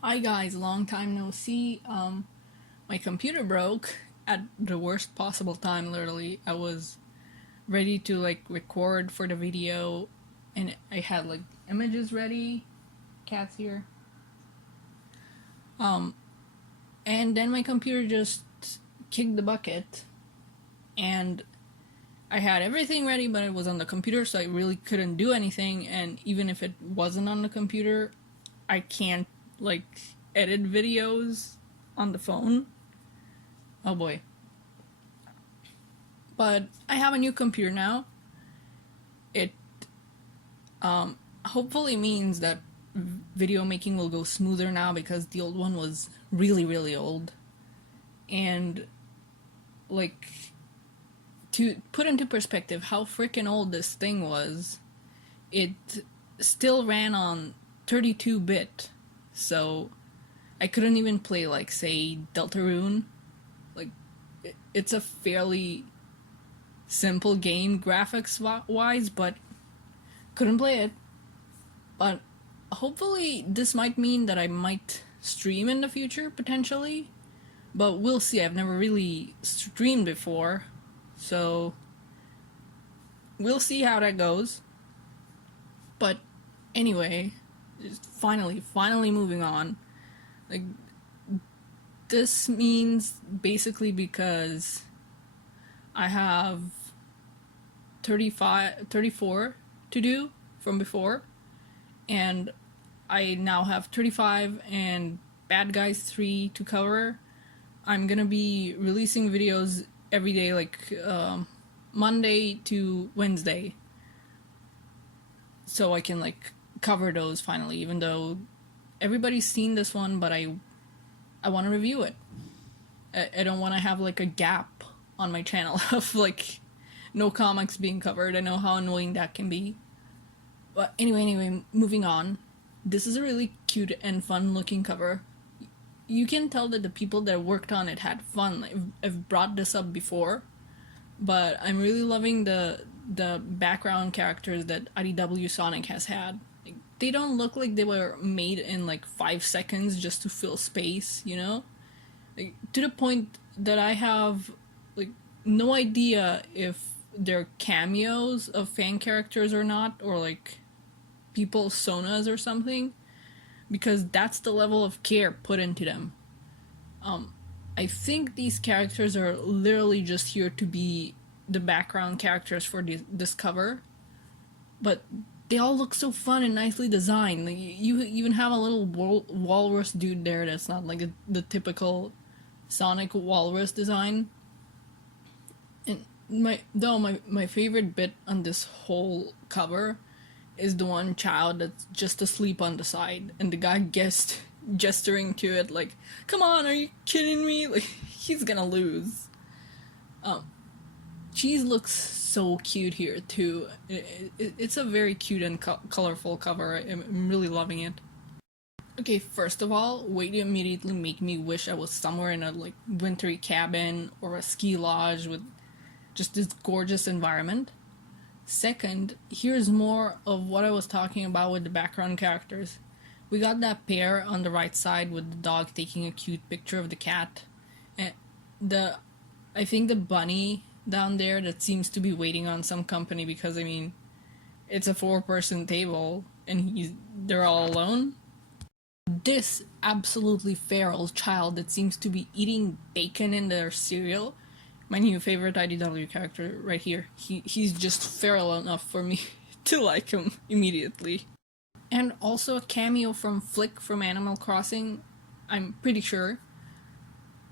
Hi guys, long time no see. My computer broke at the worst possible time, literally. I was ready to record for the video and I had images ready. Cats here. And then my computer just kicked the bucket and I had everything ready, but it was on the computer, so I really couldn't do anything. And even if it wasn't on the computer, I can't like edit videos on the phone. Oh boy. But I have a new computer now. It hopefully means that video making will go smoother now because the old one was really, really old. And like to put into perspective how freaking old this thing was, it still ran on 32-bit. So I couldn't even play say Deltarune. Like it's a fairly simple game graphics wise, but couldn't play it. But hopefully this might mean that I might stream in the future potentially, but we'll see. I've never really streamed before, so we'll see how that goes. But anyway, just finally moving on. Like this means basically because I have 34 to do from before, and I now have 35 and Bad Guys 3 to cover. I'm gonna be releasing videos every day, Monday to Wednesday, so I can cover those finally. Even though everybody's seen this one, but I want to review it. I don't want to have a gap on my channel of no comics being covered. I know how annoying that can be. But anyway, moving on. This is a really cute and fun looking cover. You can tell that the people that worked on it had fun. I've brought this up before, but I'm really loving the background characters that IDW Sonic has had. They don't look like they were made in 5 seconds just to fill space, you know? To the point that I have no idea if they're cameos of fan characters or not, or people's sonas or something, because that's the level of care put into them. I think these characters are literally just here to be the background characters for this cover, but they all look so fun and nicely designed. You even have a little walrus dude there that's not the typical Sonic walrus design. And my favorite bit on this whole cover is the one child that's just asleep on the side, and the guy gesturing to it "Come on, are you kidding me?" He's gonna lose. Cheese looks so cute here too. It's a very cute and colorful cover. I'm really loving it. Okay, first of all, way to immediately make me wish I was somewhere in a wintry cabin or a ski lodge with just this gorgeous environment. Second, here's more of what I was talking about with the background characters. We got that pair on the right side with the dog taking a cute picture of the cat. And I think the bunny down there that seems to be waiting on some company, because I mean, it's a 4-person table and they're all alone. This absolutely feral child that seems to be eating bacon in their cereal, my new favorite IDW character right here. He's just feral enough for me to like him immediately. And also a cameo from Flick from Animal Crossing, I'm pretty sure.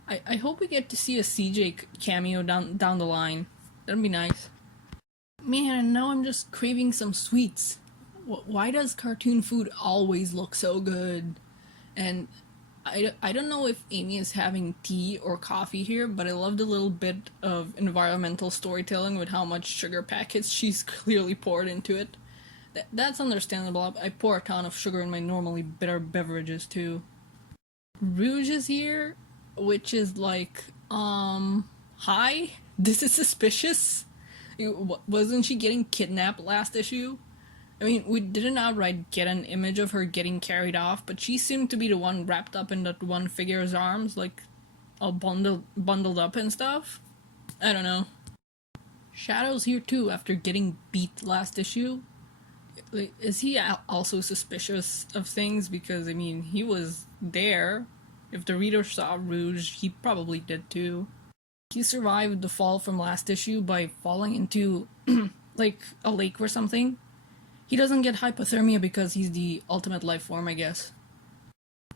I hope we get to see a CJ cameo down the line. That'd be nice. Man, now I'm just craving some sweets. Why does cartoon food always look so good? And I don't know if Amy is having tea or coffee here, but I love the little bit of environmental storytelling with how much sugar packets she's clearly poured into it. That's understandable. I pour a ton of sugar in my normally bitter beverages too. Rouge is here, which is hi? This is suspicious? Wasn't she getting kidnapped last issue? I mean, we didn't outright get an image of her getting carried off, but she seemed to be the one wrapped up in that one figure's arms, like all bundled up and stuff. I don't know. Shadow's here too after getting beat last issue. Like, is he also suspicious of things? Because, I mean, he was there. If the reader saw Rouge, he probably did too. He survived the fall from last issue by falling into, like, a lake or something. He doesn't get hypothermia because he's the ultimate life form, I guess.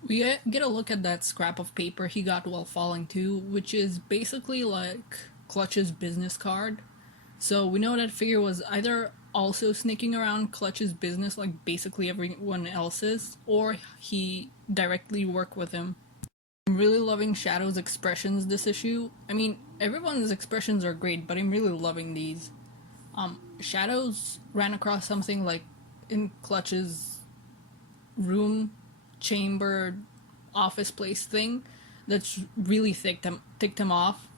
We get a look at that scrap of paper he got while falling too, which is basically like Clutch's business card. So we know that figure was either also sneaking around Clutch's business like basically everyone else's, or he directly worked with him. I'm really loving Shadow's expressions this issue. I mean, everyone's expressions are great, but I'm really loving these. Shadows ran across something like in Clutch's room, chamber, office place thing that's really ticked him off.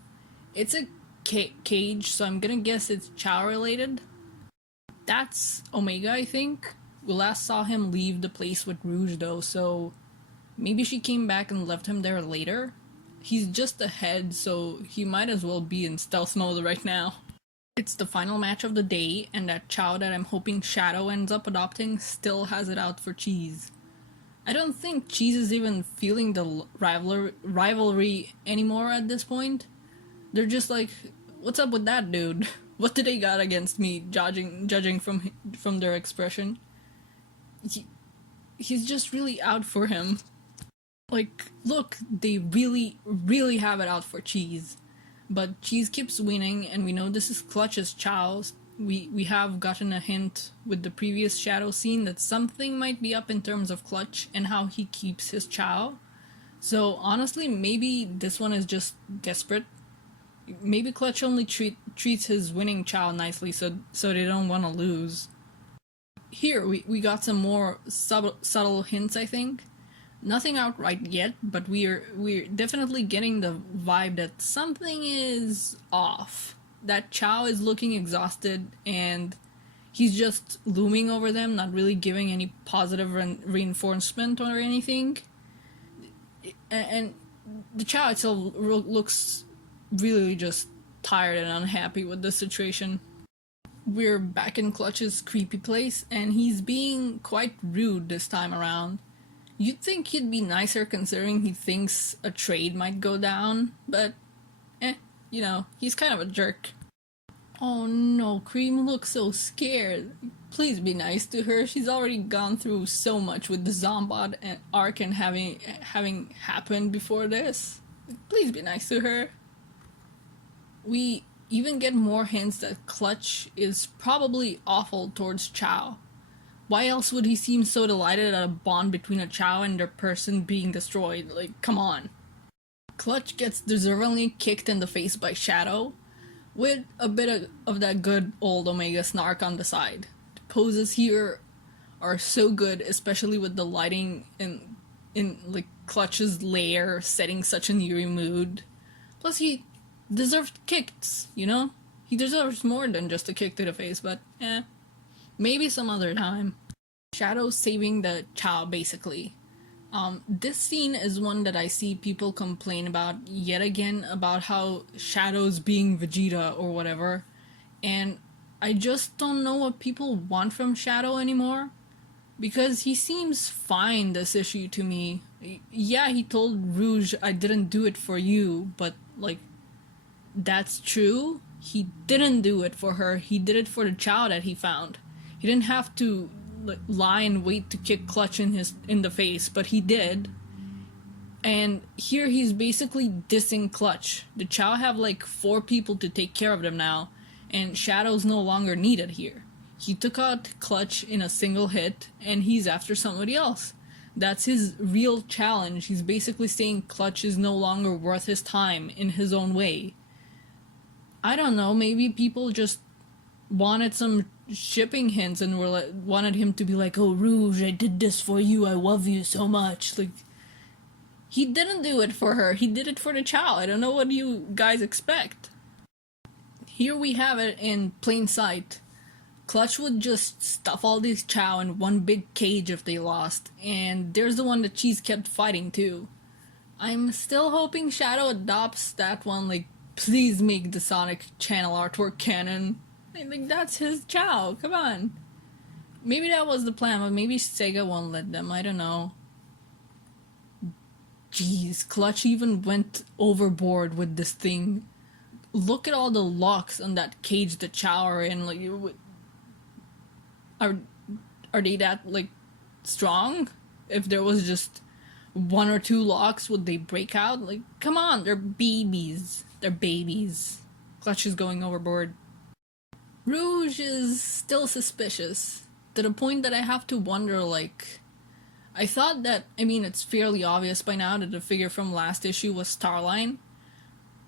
It's a cage, so I'm gonna guess it's Chow related. That's Omega, I think. We last saw him leave the place with Rouge though, so maybe she came back and left him there later. He's just ahead, so he might as well be in stealth mode right now. It's the final match of the day, and that Chow that I'm hoping Shadow ends up adopting still has it out for Cheese. I don't think Cheese is even feeling the rivalry anymore at this point. They're just like, what's up with that dude? What did they got against me, judging from their expression? He's just really out for him. Like, look, they really, really have it out for Cheese. But Cheese keeps winning, and we know this is Clutch's Chow's. We have gotten a hint with the previous Shadow scene that something might be up in terms of Clutch and how he keeps his Chow. So honestly, maybe this one is just desperate. Maybe Clutch only treats his winning Chow nicely so they don't want to lose. Here, we got some more subtle hints, I think. Nothing outright yet, but we're definitely getting the vibe that something is off. That Chow is looking exhausted and he's just looming over them, not really giving any positive reinforcement or anything. And the Chow itself looks really just tired and unhappy with the situation. We're back in Clutch's creepy place and he's being quite rude this time around. You'd think he'd be nicer considering he thinks a trade might go down, but you know, he's kind of a jerk. Oh no, Cream looks so scared. Please be nice to her. She's already gone through so much with the Zombot and arc and having happened before this. Please be nice to her. We even get more hints that Clutch is probably awful towards Chow. Why else would he seem so delighted at a bond between a Chow and their person being destroyed? Like, come on. Clutch gets deservingly kicked in the face by Shadow, with a bit of that good old Omega snark on the side. The poses here are so good, especially with the lighting in like Clutch's lair setting such an eerie mood. Plus he deserved kicks, you know? He deserves more than just a kick to the face, but maybe some other time. Shadow saving the Chow, basically. This scene is one that I see people complain about yet again, about how Shadow's being Vegeta or whatever, and I just don't know what people want from Shadow anymore, because he seems fine this issue to me. Yeah, he told Rouge, I didn't do it for you, but, like, that's true. He didn't do it for her, he did it for the Chow that he found. He didn't have to lie and wait to kick Clutch in the face, but he did. And here he's basically dissing Clutch. The Chow have like 4 people to take care of them now, and Shadow's no longer needed here. He took out Clutch in a single hit, and he's after somebody else. That's his real challenge. He's basically saying Clutch is no longer worth his time in his own way. I don't know, maybe people just wanted some shipping hints and wanted him to be like, oh Rouge, I did this for you, I love you so much. Like, he didn't do it for her, he did it for the Chow. I don't know what you guys expect. Here we have it in plain sight. Clutch would just stuff all these Chow in one big cage if they lost, and there's the one that Cheese kept fighting too. I'm still hoping Shadow adopts that one, like, please make the Sonic channel artwork canon. Like, that's his Chow, come on. Maybe that was the plan, but maybe Sega won't let them, I don't know. Jeez, Clutch even went overboard with this thing. Look at all the locks on that cage the Chow are in, like, are they that, like, strong? If there was just one or two locks, would they break out? Like, come on, they're babies. They're babies. Clutch is going overboard. Rouge is still suspicious, to the point that I have to wonder, like, I thought that, I mean, it's fairly obvious by now that the figure from last issue was Starline.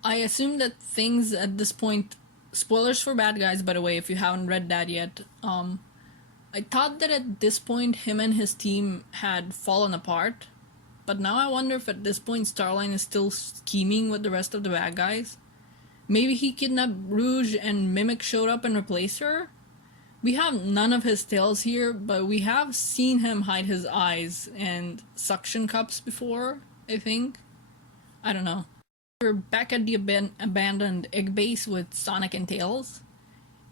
I assume that things at this point, spoilers for Bad Guys, by the way, if you haven't read that yet, I thought that at this point him and his team had fallen apart, but now I wonder if at this point Starline is still scheming with the rest of the bad guys. Maybe he kidnapped Rouge and Mimic showed up and replaced her? We have none of his tales here, but we have seen him hide his eyes and suction cups before, I think. I don't know. We're back at the abandoned egg base with Sonic and Tails,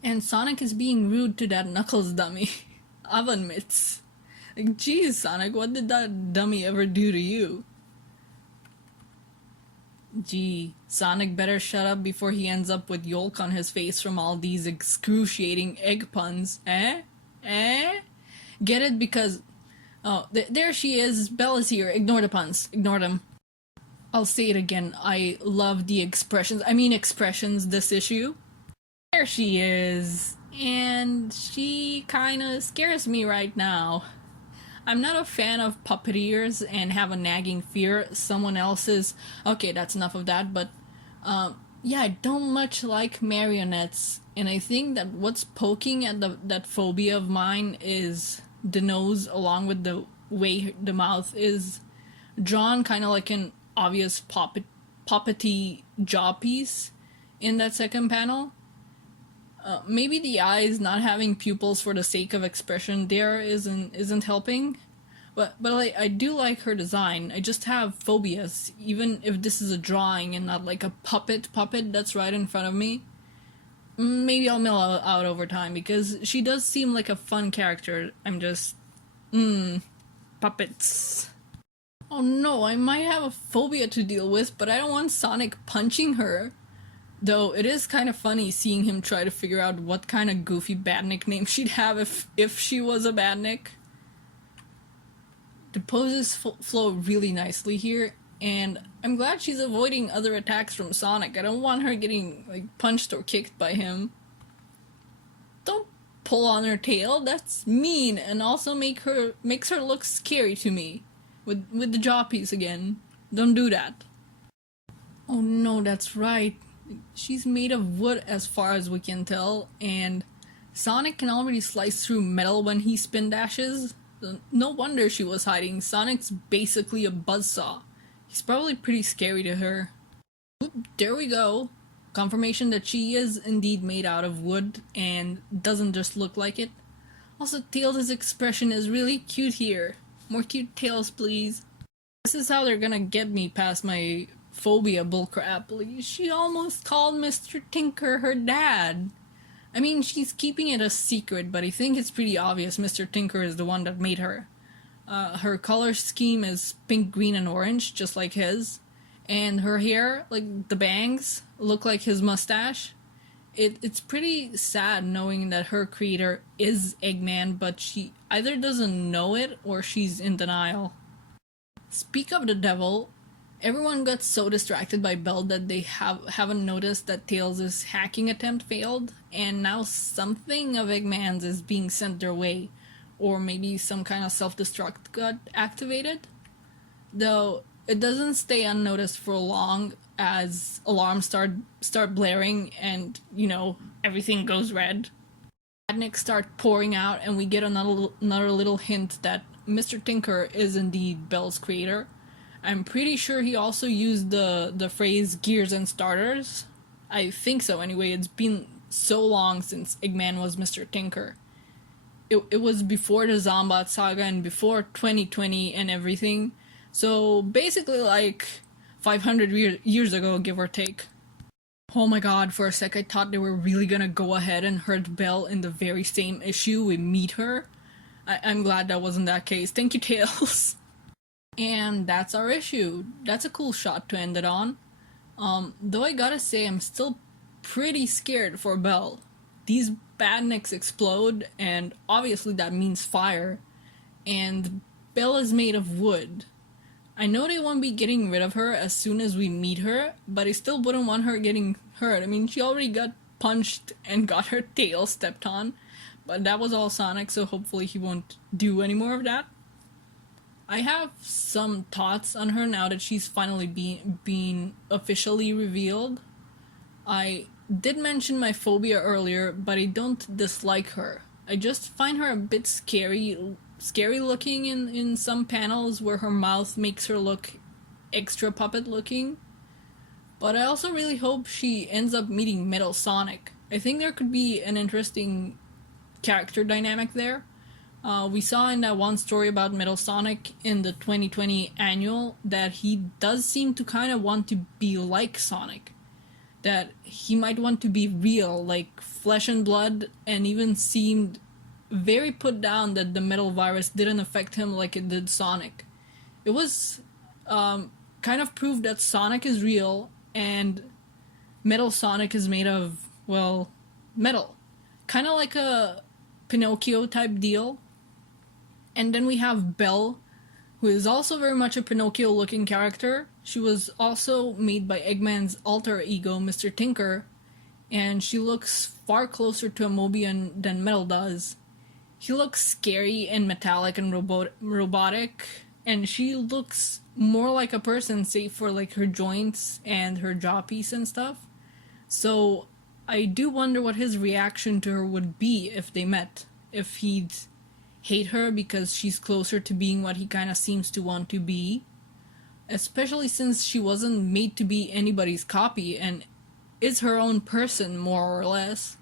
and Sonic is being rude to that Knuckles dummy. Oven mitts. Like, geez, Sonic, what did that dummy ever do to you? Gee, Sonic better shut up before he ends up with yolk on his face from all these excruciating egg puns. Eh? Eh? Get it? Because... Oh, there she is. Belle is here. Ignore the puns. Ignore them. I'll say it again. I love the expressions this issue. There she is. And she kinda scares me right now. I'm not a fan of puppeteers and have a nagging fear someone else's... Okay, that's enough of that, but... yeah, I don't much like marionettes. And I think that what's poking at that phobia of mine is the nose, along with the way the mouth is drawn, kind of like an obvious puppety jaw piece in that second panel. Maybe the eyes not having pupils for the sake of expression there isn't helping, but like, I do like her design. I just have phobias, even if this is a drawing and not like a puppet that's right in front of me. Maybe I'll mellow out over time, because she does seem like a fun character. I'm just... puppets. Oh no, I might have a phobia to deal with, but I don't want Sonic punching her. Though it is kind of funny seeing him try to figure out what kind of goofy badnik name she'd have if she was a badnik. The poses flow really nicely here, and I'm glad she's avoiding other attacks from Sonic. I don't want her getting, like, punched or kicked by him. Don't pull on her tail, that's mean, and also makes her look scary to me. With the jaw piece again. Don't do that. Oh no, that's right. She's made of wood as far as we can tell, and Sonic can already slice through metal when he spin dashes. No wonder she was hiding. Sonic's basically a buzzsaw. He's probably pretty scary to her. Oop, there we go. Confirmation that she is indeed made out of wood and doesn't just look like it. Also, Tails' expression is really cute here. More cute Tails, please. This is how they're gonna get me past my phobia bullcrap. She almost called Mr. Tinker her dad. I mean, she's keeping it a secret, but I think it's pretty obvious Mr. Tinker is the one that made her. Her color scheme is pink, green, and orange, just like his. And her hair, like the bangs, look like his mustache. It's pretty sad knowing that her creator is Eggman, but she either doesn't know it or she's in denial. Speak of the devil, everyone got so distracted by Belle that they haven't noticed that Tails' hacking attempt failed, and now something of Eggman's is being sent their way, or maybe some kind of self-destruct got activated. Though it doesn't stay unnoticed for long, as alarms start blaring and, you know, everything goes red. Badniks start pouring out, and we get another little hint that Mr. Tinker is indeed Belle's creator. I'm pretty sure he also used the phrase gears and starters. I think so anyway. It's been so long since Eggman was Mr. Tinker. It was before the Zombat saga and before 2020 and everything. So basically like 500 years ago, give or take. Oh my god, for a sec I thought they were really gonna go ahead and hurt Belle in the very same issue we meet her. I'm glad that wasn't that case. Thank you, Tails. And that's our issue. That's a cool shot to end it on. Though I gotta say, I'm still pretty scared for Belle. These badniks explode, and obviously that means fire. And Belle is made of wood. I know they won't be getting rid of her as soon as we meet her, but I still wouldn't want her getting hurt. I mean, she already got punched and got her tail stepped on, but that was all Sonic, so hopefully he won't do any more of that. I have some thoughts on her now that she's finally been officially revealed. I did mention my phobia earlier, but I don't dislike her. I just find her a bit scary looking in some panels where her mouth makes her look extra puppet looking. But I also really hope she ends up meeting Metal Sonic. I think there could be an interesting character dynamic there. We saw in that one story about Metal Sonic in the 2020 annual that he does seem to kind of want to be like Sonic. That he might want to be real, like flesh and blood, and even seemed very put down that the metal virus didn't affect him like it did Sonic. It was kind of proof that Sonic is real and Metal Sonic is made of, well, metal. Kind of like a Pinocchio type deal. And then we have Belle, who is also very much a Pinocchio looking character. She was also made by Eggman's alter ego, Mr. Tinker, and she looks far closer to a Mobian than Metal does. He looks scary and metallic and robotic, and she looks more like a person, save for like her joints and her jaw piece and stuff. So I do wonder what his reaction to her would be if they met. If he'd hate her because she's closer to being what he kind of seems to want to be. Especially since she wasn't made to be anybody's copy and is her own person, more or less.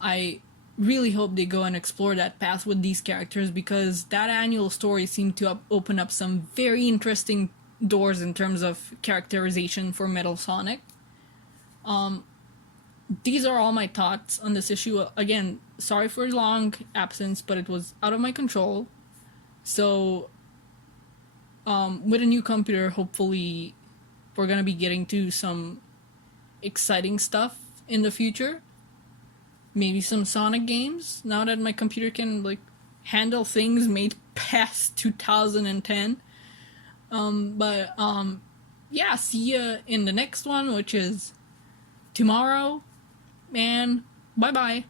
I really hope they go and explore that path with these characters because that annual story seemed to open up some very interesting doors in terms of characterization for Metal Sonic. These are all my thoughts on this issue. Again, sorry for the long absence, but it was out of my control. So, with a new computer, hopefully we're gonna be getting to some exciting stuff in the future. Maybe some Sonic games, now that my computer can, like, handle things made past 2010. Yeah, see ya in the next one, which is tomorrow. And bye-bye.